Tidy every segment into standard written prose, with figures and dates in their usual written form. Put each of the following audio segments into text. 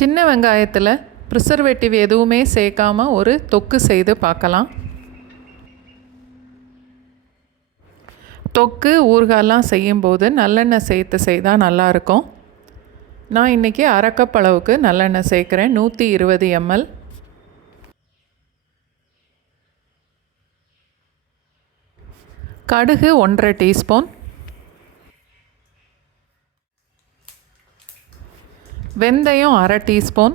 சின்ன வெங்காயத்தில் ப்ரிசர்வேட்டிவ் எதுவுமே சேர்க்காமல் ஒரு தொக்கு செய்து பார்க்கலாம். தொக்கு ஊறுகாயெல்லாம் செய்யும்போது நல்லெண்ணெய் சேர்த்து செய்தால் நல்லாயிருக்கும். நான் இன்றைக்கி அரை கப் அளவுக்கு நல்லெண்ணெய் சேர்க்குறேன். 120 ml. கடுகு 1.5 டீஸ்பூன், வெந்தயம் அரை டீஸ்பூன்,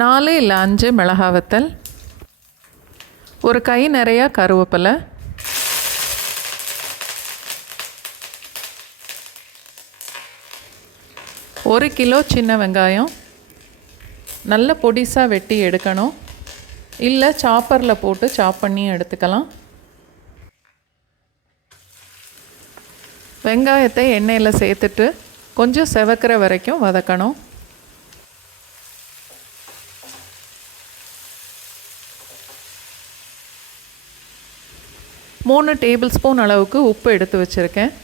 4 இல்லை 5 மிளகாய் வத்தல், ஒரு கை நிறையா கருவேப்பிலை, ஒரு கிலோ சின்ன வெங்காயம் நல்ல பொடிசாக வெட்டி எடுக்கணும். இல்லை சாப்பரில் போட்டு சாப் பண்ணி எடுத்துக்கலாம். வெங்காயத்தை எண்ணெயில் சேர்த்துட்டு கொஞ்சம் செவக்கிற வரைக்கும் வதக்கணும். மூணு டேபிள் ஸ்பூன் அளவுக்கு உப்பு எடுத்து வச்சுருக்கேன்.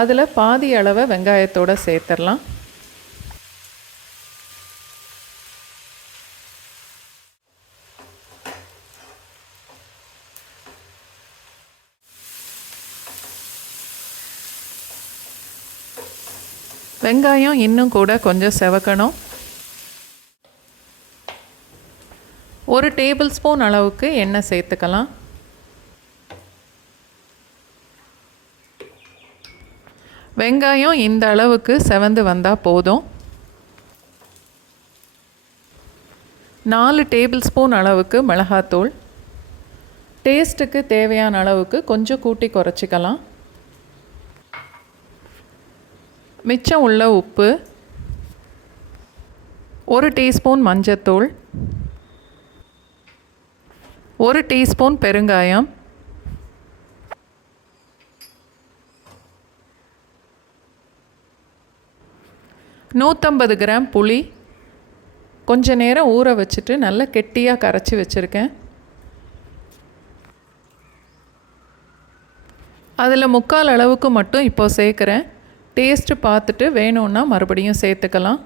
அதில் பாதி அளவை வெங்காயத்தோடு சேர்த்துடலாம். வெங்காயம் இன்னும் கூட கொஞ்சம் செவக்கணும். ஒரு டேபிள் ஸ்பூன் அளவுக்கு எண்ணெய் சேர்த்துக்கலாம். வெங்காயம் இந்த அளவுக்கு செவந்து வந்தால் போதும். 4 டேபிள் ஸ்பூன் அளவுக்கு மிளகாத்தூள். டேஸ்ட்டுக்கு தேவையான அளவுக்கு கொஞ்சம் கூட்டி குறைச்சிக்கலாம். மிச்சம் உள்ள உப்பு, 1 டீஸ்பூன் மஞ்சத்தூள், 1 டீஸ்பூன் பெருங்காயம், நூற்றம்பது கிராம் புளி கொஞ்ச நேரம் ஊற வச்சுட்டு நல்லா கெட்டியாக கரைச்சி வச்சுருக்கேன். அதில் 3/4 அளவுக்கு மட்டும் இப்போ சேர்க்குறேன். டேஸ்ட்டு பார்த்துட்டு வேணும்னா மறுபடியும் சேர்த்துக்கலாம்.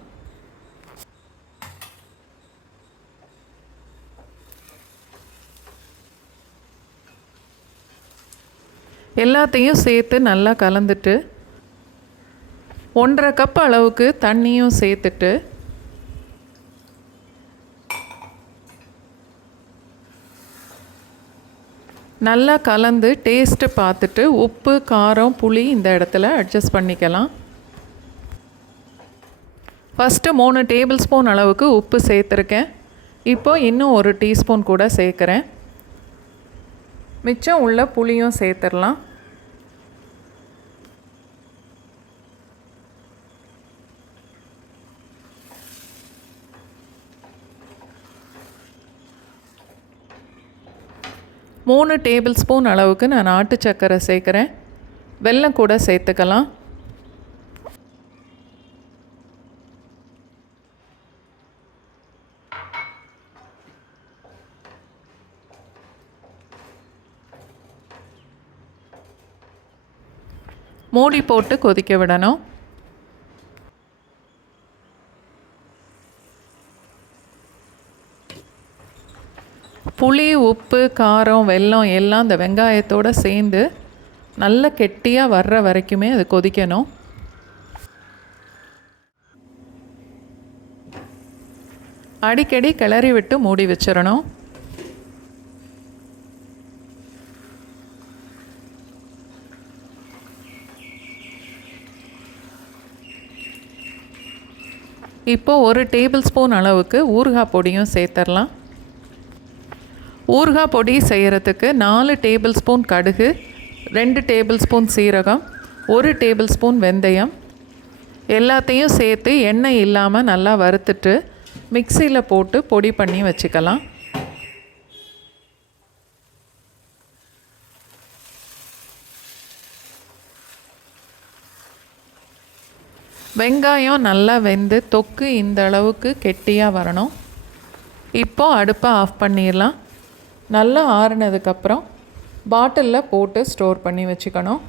எல்லாத்தையும் சேர்த்து நல்லா கலந்துட்டு 1.5 கப் அளவுக்கு தண்ணியும் சேர்த்துட்டு நல்லா கலந்து டேஸ்ட்டு பார்த்துட்டு உப்பு காரம் புளி இந்த இடத்துல அட்ஜஸ்ட் பண்ணிக்கலாம். ஃபஸ்ட்டு 3 டேபிள் ஸ்பூன் அளவுக்கு உப்பு சேர்த்துருக்கேன். இப்போது இன்னும் 1 டீஸ்பூன் கூட சேர்க்குறேன். மிச்சம் உள்ள புளியும் சேர்த்துடலாம். மூணு டேபிள் ஸ்பூன் அளவுக்கு நான் நாட்டு சர்க்கரை சேர்க்குறேன். வெல்லம் கூட சேர்த்துக்கலாம். மூடி போட்டு கொதிக்க விடணும். புளி உப்பு காரம் வெல்லம் எல்லாம் இந்த வெங்காயத்தோடு சேர்ந்து நல்ல கெட்டியாக வர்ற வரைக்குமே அது கொதிக்கணும். அடிக்கடி கிளறி விட்டு மூடி வச்சிடணும். இப்போது 1 டேபிள் ஸ்பூன் அளவுக்கு ஊறுகாய் பொடியும் சேர்த்துடலாம். ஊறுகாய் பொடி செய்கிறதுக்கு 4 டேபிள் ஸ்பூன் கடுகு, 2 டேபிள் ஸ்பூன் சீரகம், 1 டேபிள் ஸ்பூன் வெந்தயம் எல்லாத்தையும் சேர்த்து எண்ணெய் இல்லாமல் நல்லா வறுத்துட்டு மிக்சியில் போட்டு பொடி பண்ணி வச்சுக்கலாம். வெங்காயம் நல்லா வெந்து தொக்கு இந்த அளவுக்கு கெட்டியாக வரணும். இப்போது அடுப்பை ஆஃப் பண்ணிடலாம். நல்லா ஆறுனதுக்கப்புறம் பாட்டிலில் போட்டு ஸ்டோர் பண்ணி வச்சுக்கணும்.